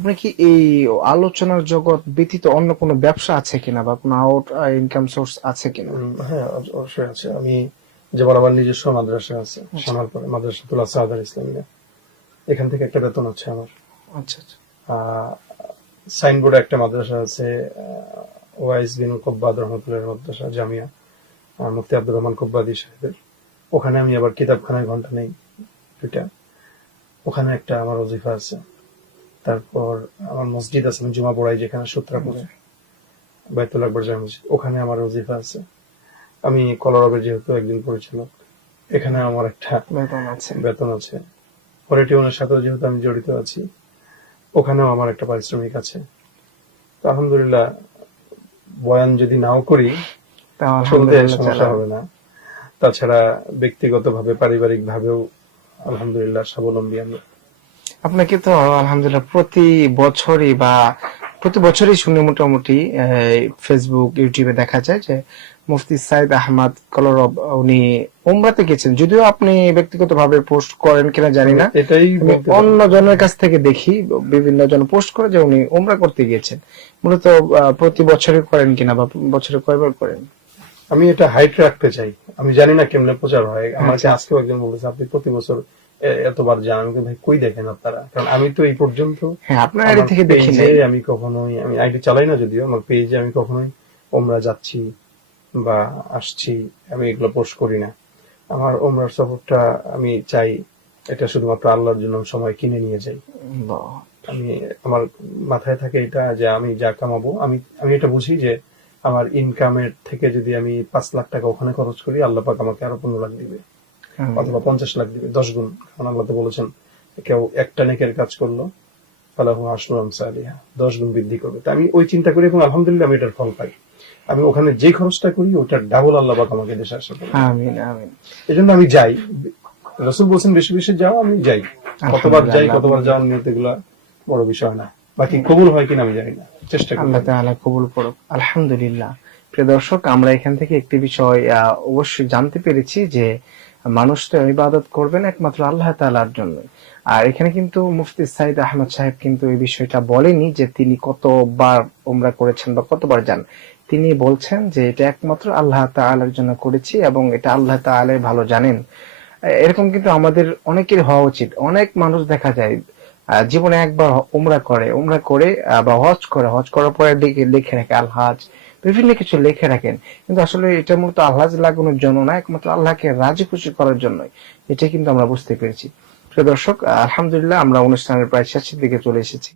আপনার কি এই আলোচনার জগৎ ব্যতীত অন্য কোনো ব্যবসা আছে কিনা বা কোনো আউট ইনকাম সোর্স আছে কিনা? হ্যাঁ, অবশ্যই আছে। আমি যেমন আমার নিজস্ব মাদ্রাসা আছে আচ্ছা সোনারপুরে, মাদ্রাসাতুল আসাদ আল ইসলামিয়া। এখান থেকে একটা বেতন আছে আমার। আচ্ছা আচ্ছা। সাইনবোর্ডে একটা মাদ্রাসা আছে, ওয়াইস বিন কব্বাদ রহমতুল্লাহ মাদ্রাসা জামিয়া, মুফতি আব্দুর রহমান কব্বাদি সাহেবের। ওখানে আমি আবার কিতাবখানায় ঘন্টা নেই 2টা, ওখানে একটা আমার ওজিফা আছে। তারপর আমার মসজিদ আছে, আমি জুমা পড়াই যেখানে সূত্রাপুরে, বাইতুল আকবর জামে মসজিদ, ওখানে আমার ওজিফা আছে। আমি কলরবের যেহেতু একজন পরিচালক, এখানে আমার একটা বেতন আছে। বেতন আছে। পলিটিউনের সাথেও যেহেতু আমি জড়িত আছি, ওখানেও আমার একটা পারিশ্রমিক আছে। তো আলহামদুলিল্লাহ, বয়ান যদি নাও করি তাও চলতে আলহামদুলিল্লাহ সমস্যা চালান। হবে না। তাছাড়া ব্যক্তিগতভাবে পারিবারিক ভাবেও আলহামদুলিল্লাহ স্বাবলম্বী আমি। আপনাকে তো আলহামদুলিল্লাহ প্রতি বছরই শুনি মোটামুটি ফেসবুক ইউটিউবে দেখা যায় যে মুফতি সাইদ আহমদ কলরব উনি উমরাতে গেছেন। যদিও আপনি ব্যক্তিগতভাবে পোস্ট করেন কিনা জানি না, এটাই আমি বলতে পারি। অন্য জনের কাছ থেকে দেখি বিভিন্ন জন পোস্ট করে যে উনি উমরা করতে গিয়েছেন। মূলত প্রতি বছরই করেন কিনা বা বছরে কয়বার করেন? আমি এটা হাইট রাখতে চাই। আমি জানি না কেমনে প্রচার হয়। আমার আচ্ছা। আজকেও একজন বলেছে আপনি প্রতি বছর এতবার যান। আমি বলি, ভাই কই দেখেন আপনারা? কারণ আমি তো এই পর্যন্ত হ্যাঁ, আপনার আইডি আমার থেকে দেখি পেজে নাই। আমি কখনোই, আমি আইডি চালাই না যদিও, আমার পেজে আমি কখনোই ওমরা যাচ্ছি বা আসছি আমি এগুলো পোস্ট করি না। আমার ওমরার সফরটা আমি চাই এটা শুধুমাত্র আল্লাহর জন্য সময় কিনে নিয়ে যাই। বাহ। আমি, আমার মাথায় থাকে এটা যে আমি যা কামাবো, আমি আমি এটা বুঝি যে আমার ইনকামের থেকে যদি আমি 5 লাখ টাকা ওখানে খরচ করি, আল্লাহ পাক আমাকে আরো 15 লাখ দিবে অথবা 50 লাখ দিবে, 10 গুণ। কারণ আল্লাহ তো বলেছেন কেউ একটা নেকের কাজ করলো ফালাহু আশরু আমসালিহা, 10 গুণ বৃদ্ধি করবে। তা আমি ওই চিন্তা করি এবং আলহামদুলিল্লাহ আমি এটার ফল পাই। আমি ওখানে যে খরচটা করি ওটার ডাবল আল্লাহ পাক আমাকে দেশে আসা করে। আমিন আমিন। এজন্য আমি যাই। রাসূল বলছেন বেশি বেশি যাও, আমি যাই। কতবার যাই, কতবার যাওয়ার নিয়ত, এগুলা বড় বিষয় না। বাকি কবুল হয় কিনা আমি জানি না, চেষ্টা করি। আল্লাহ তাআলা কবুল করুক। আলহামদুলিল্লাহ। প্রিয় দর্শক, আমরা এখান থেকে একটি বিষয় অবশ্যই জানতে পেরেছি যে মানুষ তো ইবাদত করবেন একমাত্র আল্লাহ তাআলার জন্য। আর এখানে কিন্তু মুফতি সাইদ আহমদ সাহেব কিন্তু এই বিষয়টা বলেনি যে তিনি কতবার উমরা করেছেন বা কতবার যান। তিনি বলছেন যে এটা একমাত্র আল্লাহ তাআলার জন্য করেছি এবং এটা আল্লাহ তাআলাই ভালো জানেন। এরকম কিন্তু আমাদের অনেকের হওয়া উচিত। অনেক মানুষ দেখা যায় জীবনে একবার উমরা করে বা হজ করার পরে লিখে রাখে আল হাজ, বিভিন্ন কিছু লিখে রাখেন, কিন্তু আসলে এটা মূলত আল্লাহ লাগানোর জন্য না, একমাত্র আল্লাহকে রাজি খুশি করার জন্যই। এটা কিন্তু আমরা বুঝতে পেরেছি। প্রিয় দর্শক, আলহামদুলিল্লাহ আমরা অনুষ্ঠানের প্রায় শেষের দিকে চলে এসেছি।